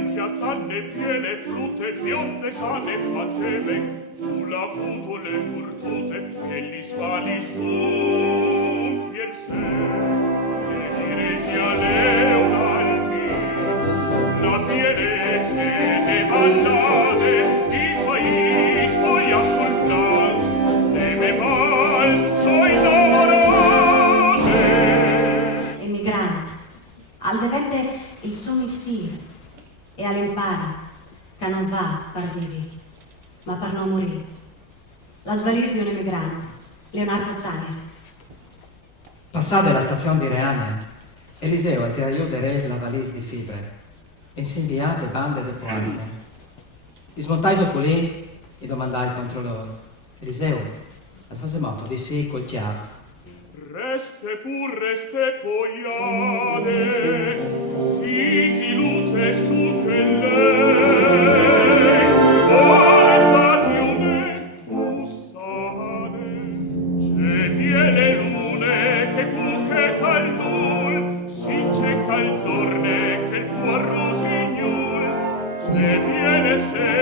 Tanne piene frutte bionde sane fateve la putole curtute e gli spali su piel se le diresi alle Alpi la pierece de vallate di país poi a sultas de meval soi lavorate emigrante al devette il suo mistero e all'impara che non va per vivere, ma per non morire. La svalise di un emigrante, Leonardo Zanger. Passata la stazione di Reane, Eliseo a aiutare la valise di fibre e si invia le bande de pointe. Gli smontai soppolini e domandai al controllore. Eliseo, al prossimo moto di sì col chiave. Reste pur reste poiade, si lute su che lei, quale statione bussade, c'è die le lune che cuche tal nul, si c'è cal zorne che il tuo rosignol, c'è die le sere,